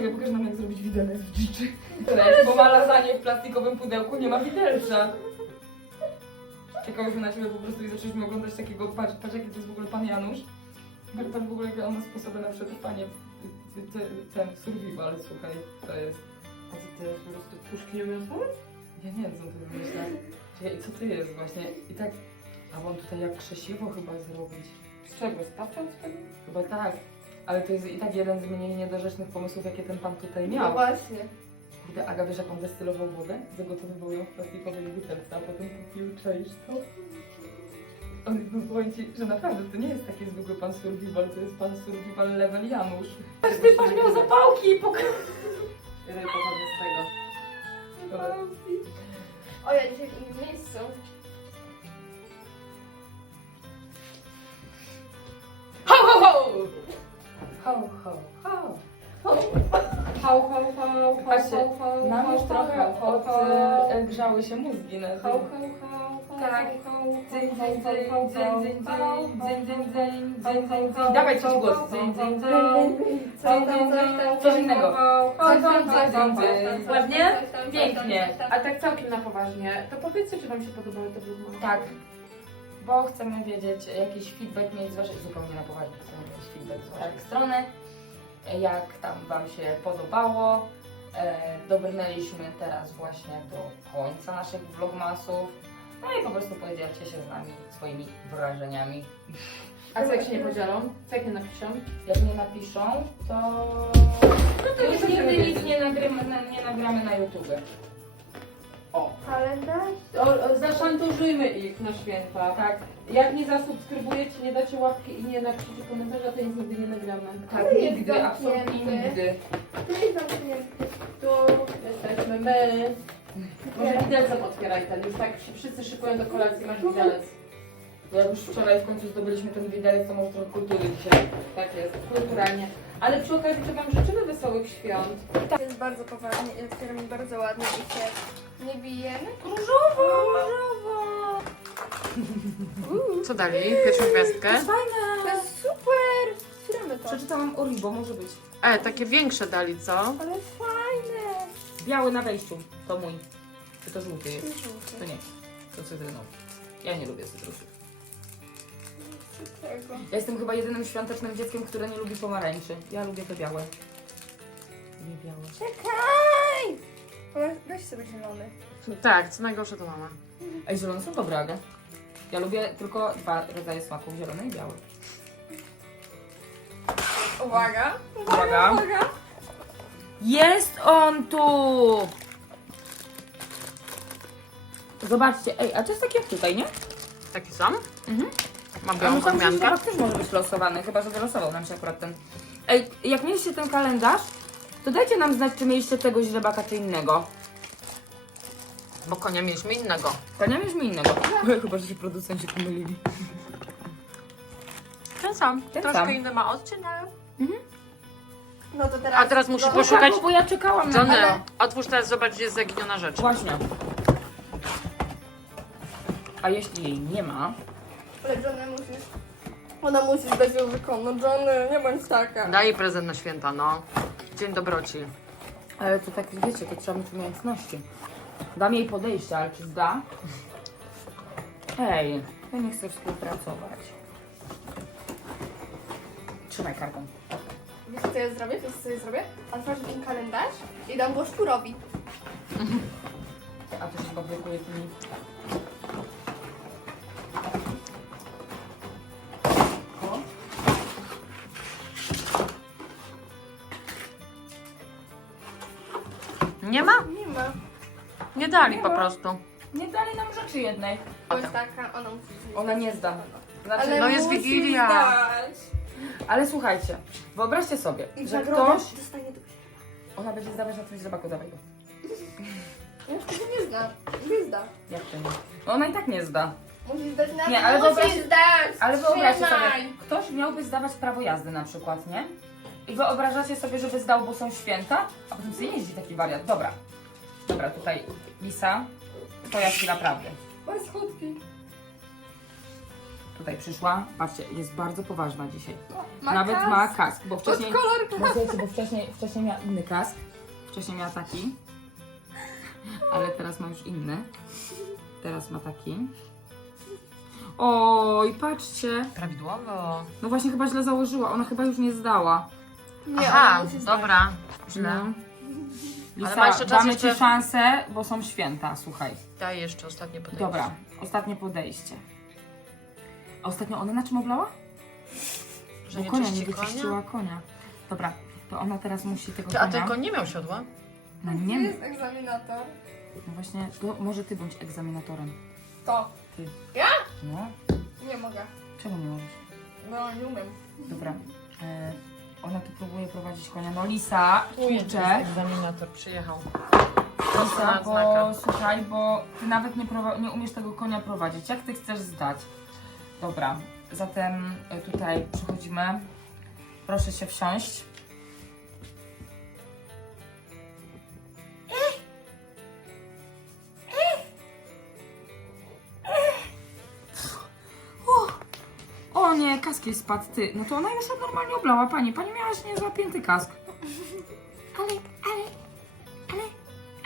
Czekaj, pokażę nam jak zrobić widelec w dziczy. Wiesz, bo ma lasagne w plastikowym pudełku, nie ma widelca. Czekałyśmy na ciebie po prostu i zaczęliśmy oglądać takiego, patrz, patrz jaki to jest w ogóle pan Janusz. Patrz, patrz w ogóle jakie on ma sposoby na przetrwanie, y, te- ten survival, słuchaj, to jest. A co ty po prostu puszki nie otworzyć? Ja nie wiem, co tu wymyśla. Czekaj, co to jest właśnie? I tak, a on tutaj jak krzesiwo chyba zrobić. Z czego? Z tego? Chyba tak. Ale to jest i tak jeden z mniej niedorzecznych pomysłów, jakie ten pan tutaj No miał. właśnie. Kurde, Aga, wiesz jak on destylował wodę? Zagotowywał ją w plastikowej butelce, a potem kupił, czaisz to? On, powiem ci, że naprawdę to nie jest taki zwykły pan survival, to jest pan survival level Janusz. Ty patrz, miał zapałki i pok... Jeden pochodzi z tego. O, ja dzisiaj w innym miejscu. Ho, ho, ho! Hał, hał, hał, Patrzcie, hał, hał, Nam już trochę hał, od, hał. e, grzały się mózgi na tym. hał, hał, Tak. hał, hał, Dzyń, dzyń, dzyń, dzyń, hał, dzyń, dzyń, dzyń, dzyń, dzyń, hał, dzyń, hał, dzyń, hał, dzyń. Dawaj hał, głos. Dzyń, dzyń, dzyń. Dzyń, dzyń, dzyń. Coś innego. Dzyń, dzyń, dzyń, dzyń, dzyń. Ładnie? Pięknie. A tak całkiem na poważnie, to powiedzcie, czy wam się podobały te vlogmasy? Tak. Bo chcemy wiedzieć, jakiś feedback mieć z waszej, zupełnie na poważnie, chcemy jakiś feedback z waszej strony, jak tam wam się podobało. E, dobrnęliśmy teraz właśnie do końca naszych vlogmasów. No i po prostu podzielcie się z nami swoimi wrażeniami. A co jak się nie podzielą? Co jak nie napiszą? Jak nie napiszą, to, no to już nigdy nic nie nagramy, na, nie nagramy na YouTube. O. Kalendarz? O, o, zaszantażujmy ich na święta. Tak, Jak nie zasubskrybujecie, nie dacie łapki i nie napiszecie komentarza, to nic nigdy nie nagramy. tak, To jest nigdy, absolutnie nigdy. Tu jest zamknięty. Tu jesteśmy my. Może widelcem otwieraj ten, już tak się wszyscy szykują do kolacji, masz widelec. Jak już wczoraj w końcu zdobyliśmy ten widelec, to może trochę kultury dzisiaj. Tak jest, kulturalnie. Ale przy okazji to Wam życzymy wesołych świąt. Jest bardzo poważnie otwieramy bardzo ładnie i się nie bijemy. Różowo, różowo. Co dali? Pierwszą gwiazdkę? To jest super! Otwieramy to. Przeczytałam Oribo, może być. E, takie większe dali, co? Ale fajne! Biały na wejściu, to mój. Czy to żółty jest? To nie, to cytrynowy. Ja nie lubię cytrusów. Tego. Ja jestem chyba jedynym świątecznym dzieckiem, które nie lubi pomarańczy. Ja lubię te białe. Nie białe. Czekaj! We- Weź sobie zielony. Tak, co najgorsze to mama. Ej, zielone są dobre, Aga. Ja lubię tylko dwa rodzaje smaków, zielony i biały. Uwaga! Uwaga. Uwaga! Jest on tu! Zobaczcie, ej, a to jest tak jak tutaj, nie? Taki sam? Mhm. Mam A białą myślałam, że też może być losowany, chyba że wylosował nam się akurat ten. Ej, jak mieliście ten kalendarz, to dajcie nam znać, czy mieliście tego źrebaka, czy innego. Bo konia mieliśmy innego. To nie mieliśmy innego. Chyba, że się producenci pomylili. Ten sam. Ten Troszkę sam. inny ma odcień, ale... No to teraz... A teraz musisz no, poszukać- Tak, bo ja czekałam na Johnny, ale... otwórz teraz, zobacz, gdzie jest zaginiona rzecz. Właśnie. A jeśli jej nie ma, Ale Johnny musisz... Ona musi dać ją wykonać. Johnny, nie bądź taka. Daj jej prezent na święta, no. Dzień dobroci. ale to tak wiecie, to trzeba mieć umiejętności. Dam jej podejście, ale czy zda? Hej, ja nie chcę współpracować. Trzymaj kartą. Wiecie co ja zrobię? Wiecie co ja zrobię? Otworzę ten kalendarz i dam go szczurowi. A to się chyba blokuje tymi... dali Nie po ma. prostu. nie dali nam rzeczy jednej. To jest taka, ona musi zjeść. Ona nie zda. Znaczy, Ale No jest musi Wigilia. zdać. Ale słuchajcie, wiobraźcie sobie, I że nagrodę ktoś... dostanie do Ona będzie zdawać na coś zrobaku, dawaj go. To się nie zda. Nie zda. Jak to nie? No ona i tak nie zda. Musi zdać na Nie, ale musi wyobraź- zdać. Ale wyobraźcie Trzymaj. sobie, ktoś miałby zdawać prawo jazdy na przykład, nie? I wyobrażacie sobie, żeby zdał, bo są święta, a potem sobie jeździ taki wariat. Dobra. Dobra, tutaj Lisa, twoja chwila prawdy. Bez chutki. tutaj przyszła. Patrzcie, jest bardzo poważna dzisiaj. Ma Nawet kask. ma kask, bo wcześniej... Kolor Bo, słuchajcie, bo wcześniej, wcześniej miała inny kask. Wcześniej miała taki. Ale teraz ma już inny. Teraz ma taki. Oj, patrzcie. Prawidłowo. No właśnie chyba źle założyła. Ona chyba już nie zdała. Nie, Aha, ona musi zdać. dobra. Źle. No. Lisa, ma jeszcze czas damy jeszcze- ci szansę, bo są święta, słuchaj. Daj jeszcze ostatnie podejście. Dobra, ostatnie podejście. A ostatnio ona na czym oblała? Że Bo nie konia nie czyści wyczyściła konia? konia. Dobra, to ona teraz musi tego Ty, a konia... ten koń nie miał siodła? No Gdzie nie jest egzaminator? No właśnie, to może ty bądź egzaminatorem. To. Ty. Ja? No, Nie mogę. czemu nie możesz? No, nie umiem. Dobra. E, ona tu próbuje prowadzić konia. No Lisa, kurczę. Egzaminator przyjechał. Lisa, bo słuchaj, bo ty nawet nie, nie umiesz tego konia prowadzić. Jak ty chcesz zdać? Dobra, zatem e, tutaj przychodzimy. Proszę się wsiąść. Nie, kask jej spadł, ty. No to ona już normalnie oblała, pani. Pani miałaś niezapięty kask. Ale, ale, ale,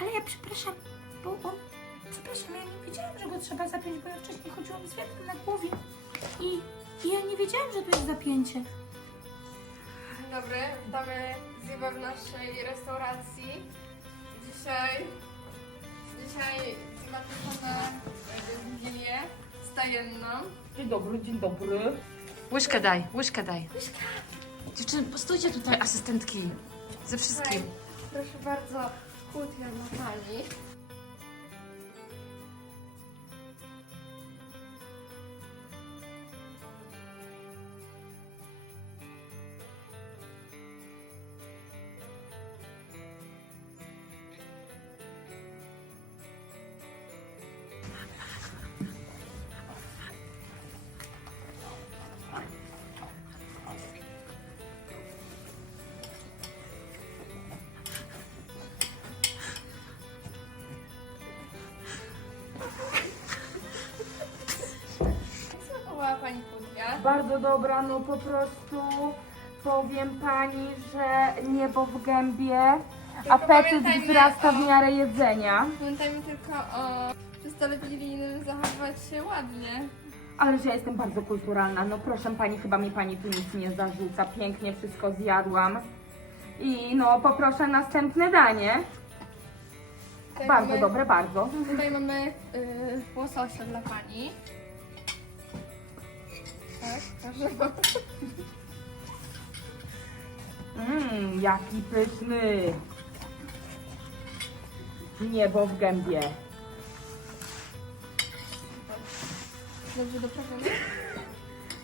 ale ja przepraszam, bo on, przepraszam, ja nie wiedziałam, że go trzeba zapiąć, bo ja wcześniej chodziłam z wiatrem na głowie i, i ja nie wiedziałam, że to jest zapięcie. Dzień dobry, witamy z Iwa w naszej restauracji. Dzisiaj, dzisiaj tylko na e, Wigilię stajenną. Dzień dobry, dzień dobry. Łyżkę daj, łyżkę daj. Dziewczyny, postójcie tutaj, asystentki. Ze wszystkim. proszę bardzo, kutia dla Pani. Bardzo dobra, no po prostu powiem pani, że niebo w gębie, Tylko apetyt pamiętajmy wzrasta w miarę jedzenia. Pamiętajmy tylko o przy stole wigilijnym zachowywać się ładnie. Ale że ja jestem bardzo kulturalna, no proszę pani, chyba mi pani tu nic nie zarzuca, pięknie wszystko zjadłam. I no poproszę następne danie. Tutaj Bardzo mamy, dobre, bardzo. Tutaj mamy y, łososia dla Pani. Tak. Mmm, jaki pyszny. Niebo w gębie. Dobrze doprawiony?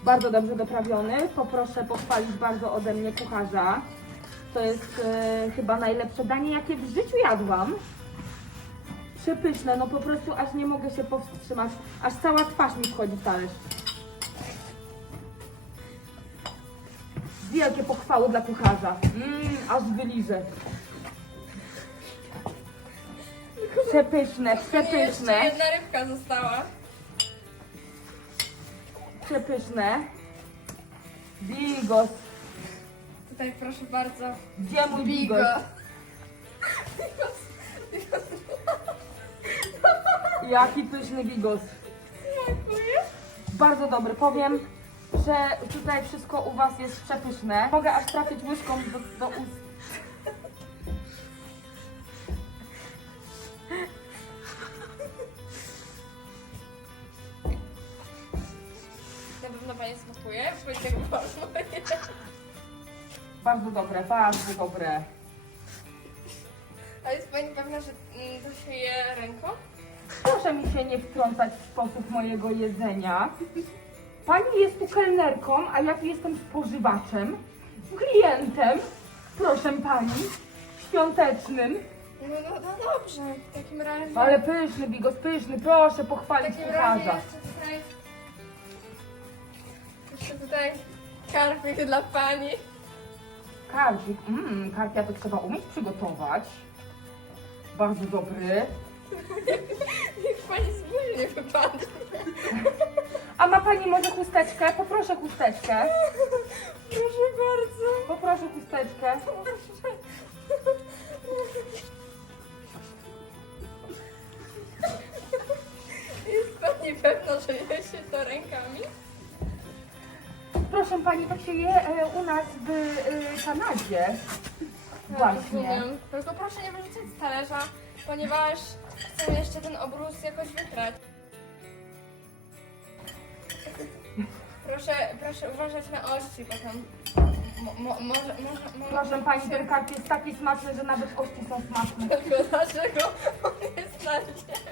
Bardzo dobrze doprawiony. Poproszę pochwalić bardzo ode mnie kucharza. To jest e, chyba najlepsze danie, jakie w życiu jadłam. Przepyszne, no po prostu aż nie mogę się powstrzymać. Aż cała twarz mi wchodzi w talerz. Wielkie pochwały dla kucharza. Mmm, aż wyliżę. Przepyszne, Jeszcze przepyszne, jedna rybka została. przepyszne. Bigos. Tutaj proszę bardzo. Gdzie mój Bigo. bigos? Jaki pyszny bigos. Dziękuję. Bardzo dobry. Powiem, że tutaj wszystko u Was jest przepyszne. Mogę aż trafić łyżką do, do ust. Na pewno Pani smakuje. Tak bardzo. Bardzo dobre, bardzo dobre. A jest Pani pewna, że mm, to się je ręką? Proszę mi się nie wtrącać w sposób mojego jedzenia. Pani jest tu kelnerką, a ja tu jestem spożywaczem, klientem, proszę Pani, świątecznym. No, no, no dobrze. W takim razie... Ale pyszny bigos, pyszny, proszę W pochwalić takim razie kucharza. jeszcze tutaj... Jeszcze tutaj karpik dla Pani. Karpik, mmm, karpia to trzeba umieć przygotować. Bardzo dobry. Niech pani z nie wypadnie. A ma pani może chusteczkę? Poproszę chusteczkę. Proszę bardzo. Poproszę chusteczkę. Jest pani pewna, że je się to rękami? Proszę pani, to się je e, u nas w e, Kanadzie. Właśnie. Rozumiem. Tylko proszę nie wyrzucać z talerza, ponieważ chcę jeszcze ten obrus jakoś wyprać. Proszę, proszę uważać na ości potem. Mo, mo, może, może, może... Proszę pani, ten karp jest taki smaczny, że nawet ości są smaczne. Dlaczego on jest na ziemi?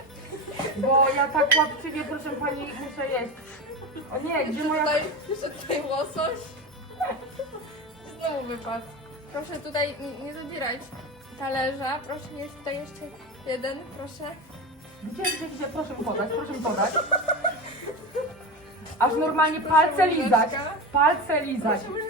Bo ja tak łapczywie, proszę pani, muszę jeść. O nie, gdzie Jeszcze moja... tutaj, jeszcze tutaj łosoś. Znowu wypadł. Proszę tutaj nie- nie zabierać talerza. Proszę jest tutaj jeszcze jeden, proszę. Gdzie, gdzie, gdzie? Proszę podać, proszę podać. Aż normalnie palce lizać. Palce lizać. Proszę.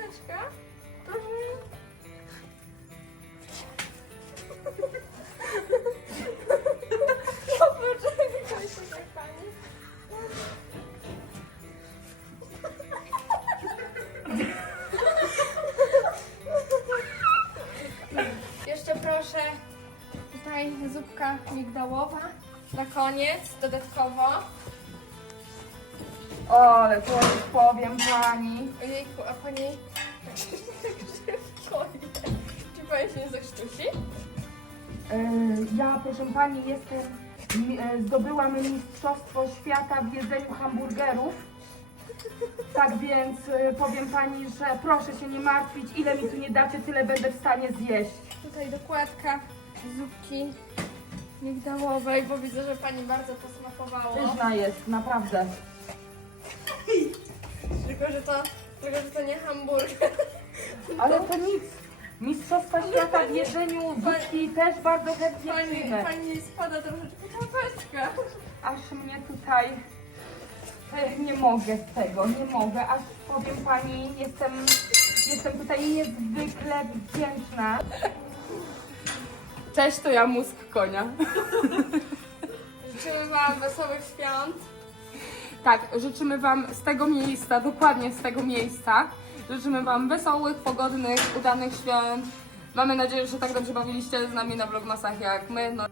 Na koniec dodatkowo. O, ale to już powiem pani. Ojejku, a pani. Czy pani się nie zakrztusi? E, Ja, proszę pani, jestem, mi- e, zdobyłam Mistrzostwo Świata w jedzeniu hamburgerów. Tak więc e, powiem pani, że proszę się nie martwić, ile mi tu nie dacie, tyle będę w stanie zjeść. Tutaj dokładka zupki migdałowej, bo widzę, że pani bardzo posmakowało. Pyszna jest, naprawdę. Tylko, że to, tylko, że to nie hamburger. Ale to nic. Mistrzostwa Świata w jedzeniu zupki też bardzo chętnie Pani, przyjmę. pani spada troszeczkę czapeczka. Aż mnie tutaj... e, Nie mogę z tego, nie mogę. Aż powiem pani, jestem, jestem tutaj niezwykle wdzięczna. Cześć, to ja mózg konia. Życzymy wam wesołych świąt. Tak, życzymy Wam z tego miejsca, dokładnie z tego miejsca. Życzymy Wam wesołych, pogodnych, udanych świąt. Mamy nadzieję, że tak dobrze bawiliście z nami na vlogmasach jak my. No,